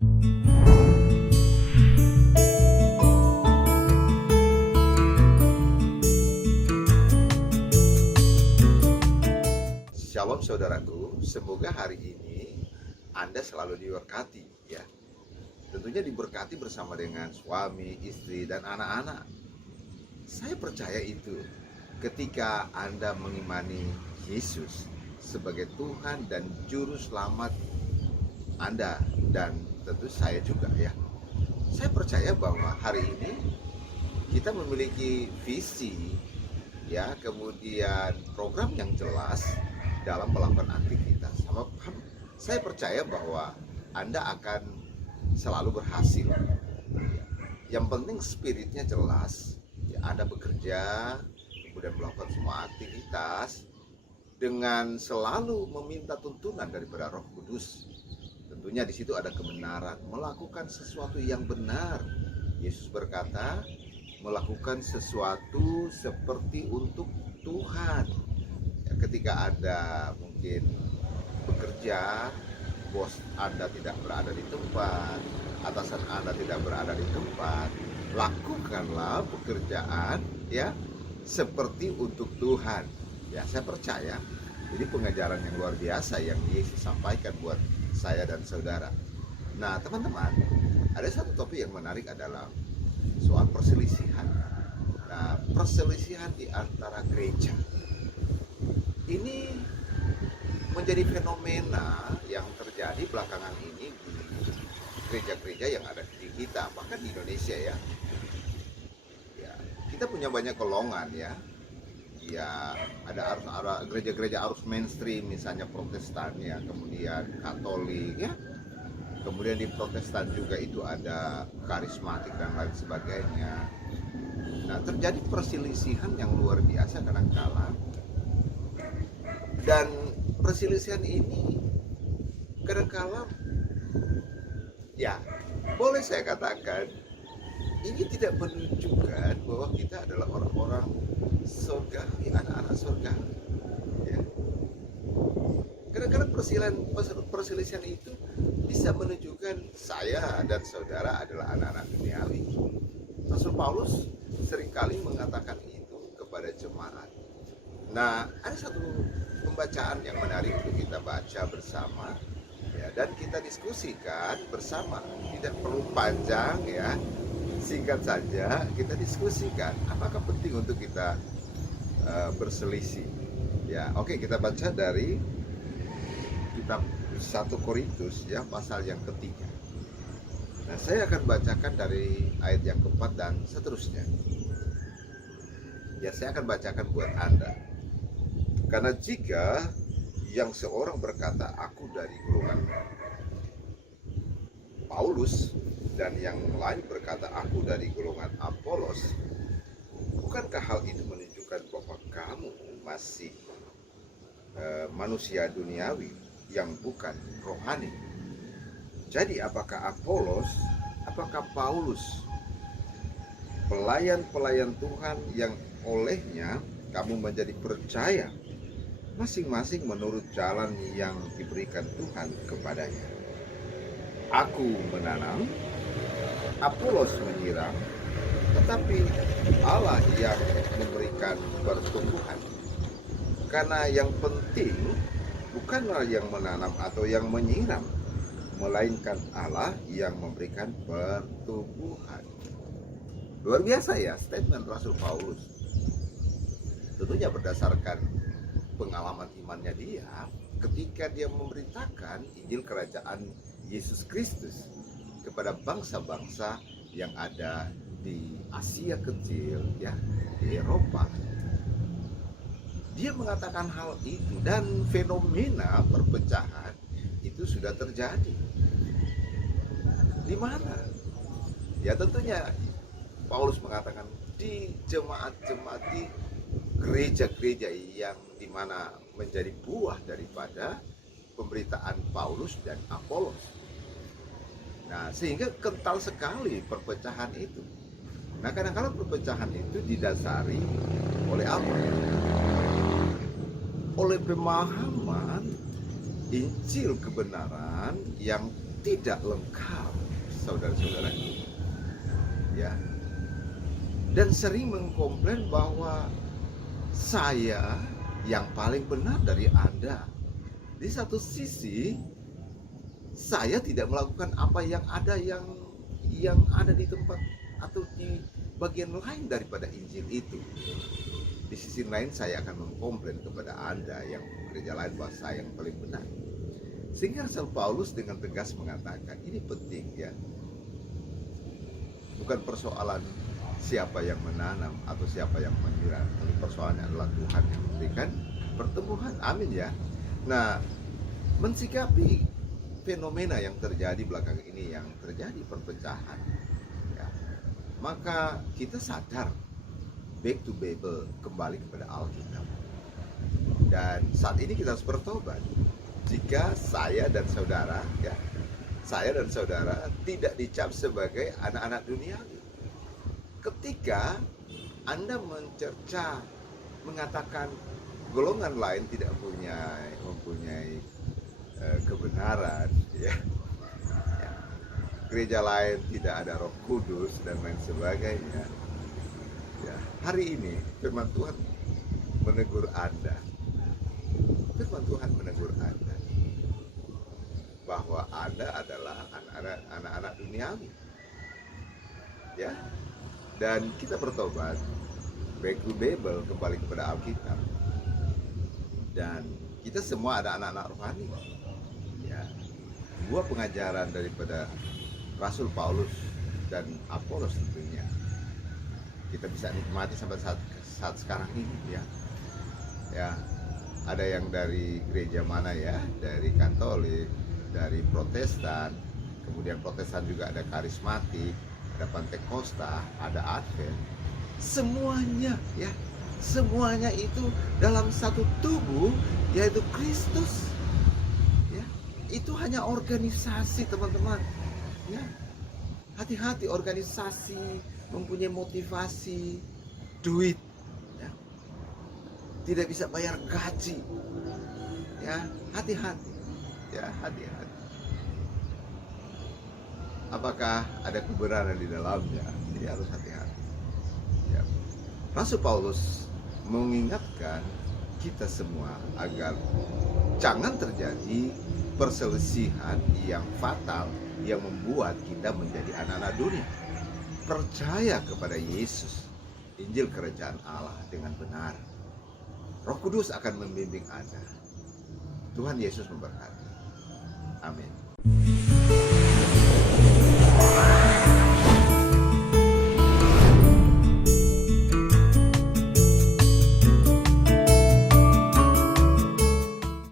Shalom saudaraku, semoga hari ini Anda selalu diberkati ya. Tentunya diberkati bersama dengan suami, istri, dan anak-anak. Saya percaya itu ketika Anda mengimani Yesus sebagai Tuhan dan Juru Selamat Anda, dan tentu saya juga ya. Saya percaya bahwa hari ini kita memiliki visi ya, kemudian program yang jelas dalam melakukan aktivitas. Saya percaya bahwa Anda akan selalu berhasil. Yang penting spiritnya jelas. Ya, Anda bekerja, kemudian melakukan semua aktivitas dengan selalu meminta tuntunan daripada Roh Kudus. Tentunya di situ ada kebenaran, melakukan sesuatu yang benar. Yesus berkata, melakukan sesuatu seperti untuk Tuhan. Ketika Anda mungkin bekerja, bos Anda tidak berada di tempat, atasan Anda tidak berada di tempat, lakukanlah pekerjaan ya seperti untuk Tuhan. Ya, saya percaya ini pengajaran yang luar biasa yang Yesus sampaikan buat saya dan saudara. Nah, teman-teman, ada satu topik yang menarik adalah soal perselisihan. Nah, perselisihan di antara gereja. Ini menjadi fenomena yang terjadi belakangan ini di gereja-gereja yang ada di kita, bahkan di Indonesia ya. Ya, kita punya banyak golongan ya. Ya, ada gereja-gereja arus mainstream, misalnya Protestan ya, kemudian Katolik ya. Kemudian di Protestan juga itu ada karismatik dan lain sebagainya. Nah, terjadi perselisihan yang luar biasa kadang-kala. Dan perselisihan ini kadang-kala ya, boleh saya katakan ini tidak menunjukkan bahwa kita adalah orang-orang surgawi, anak-anak surgawi ya. Kadang-kadang perselisihan itu bisa menunjukkan saya dan saudara adalah anak-anak duniawi. Rasul Paulus seringkali mengatakan itu kepada jemaat. Nah, ada satu pembacaan yang menarik untuk kita baca bersama ya, dan kita diskusikan bersama. Tidak perlu panjang ya, singkat saja kita diskusikan apakah penting untuk kita berselisih ya. Oke, kita baca dari kitab 1 Korintus ya, pasal yang ketiga. Nah, saya akan bacakan dari ayat yang keempat dan seterusnya ya. Saya akan bacakan buat Anda. Karena jika yang seorang berkata aku dari golongan Paulus dan yang lain berkata aku dari golongan Apolos, bukankah hal itu menunjukkan bahwa kamu masih manusia duniawi yang bukan rohani? Jadi apakah Apolos, apakah Paulus pelayan-pelayan Tuhan yang olehnya kamu menjadi percaya, masing-masing menurut jalan yang diberikan Tuhan kepadanya? Aku menanam, Apolos menyiram, tetapi Allah yang memberikan pertumbuhan. Karena yang penting bukanlah yang menanam atau yang menyiram, melainkan Allah yang memberikan pertumbuhan. Luar biasa ya statement Rasul Paulus. Tentunya berdasarkan pengalaman imannya dia ketika dia memberitakan Injil Kerajaan Yesus Kristus kepada bangsa-bangsa yang ada di Asia Kecil ya, di Eropa. Dia mengatakan hal itu dan fenomena perpecahan itu sudah terjadi. Di mana? Ya tentunya Paulus mengatakan di jemaat-jemaat, di gereja-gereja yang dimana menjadi buah daripada pemberitaan Paulus dan Apolos. Nah, sehingga kental sekali perpecahan itu. Nah, kadang-kadang perpecahan itu didasari oleh apa? Oleh pemahaman Injil kebenaran yang tidak lengkap, saudara-saudaraku, ya. Dan sering mengkomplain bahwa saya yang paling benar dari Anda. Di satu sisi, saya tidak melakukan apa yang ada di tempat atau di bagian lain daripada Injil itu. Di sisi lain saya akan mengkomplain kepada Anda yang gereja lain bahwa saya yang paling benar. Sehingga Rasul Paulus dengan tegas mengatakan, ini penting ya. Bukan persoalan siapa yang menanam atau siapa yang menyiram, tapi persoalannya adalah Tuhan yang memberikan pertumbuhan. Amin ya. Nah, mensikapi fenomena yang terjadi belakangan ini, yang terjadi perpecahan ya, maka kita sadar back to Bible, kembali kepada Alkitab. Dan saat ini kita harus bertobat. Jika saya dan saudara tidak dicap sebagai anak-anak duniawi. Ketika Anda mencerca, mengatakan golongan lain tidak mempunyai kebenaran, ya. Gereja lain tidak ada Roh Kudus dan lain sebagainya. Ya, hari ini firman Tuhan menegur Anda. Firman Tuhan menegur Anda bahwa Anda adalah anak-anak duniawi. Ya. Dan kita bertobat, back to Bible, kembali kepada Alkitab. Dan kita semua ada anak-anak rohani. Ya. Buah pengajaran daripada Rasul Paulus dan Apolos tentunya kita bisa nikmati sampai saat sekarang ini ya. Ya, ada yang dari gereja mana ya? Dari Katolik, dari Protestan, kemudian Protestan juga ada karismatik, ada Pantekosta, ada Advent. Semuanya ya, semuanya itu dalam satu tubuh, yaitu Kristus. Ya, itu hanya organisasi, teman-teman. Ya, hati-hati, organisasi mempunyai motivasi duit, ya. Tidak bisa bayar gaji. Ya, hati-hati. Ya, hati-hati. Apakah ada kebenaran di dalamnya? Ini harus hati-hati. Ya. Rasul Paulus mengingatkan kita semua agar jangan terjadi perselisihan yang fatal yang membuat kita menjadi anak-anak dunia. Percaya kepada Yesus, Injil Kerajaan Allah dengan benar. Roh Kudus akan membimbing Anda. Tuhan Yesus memberkati. Amin.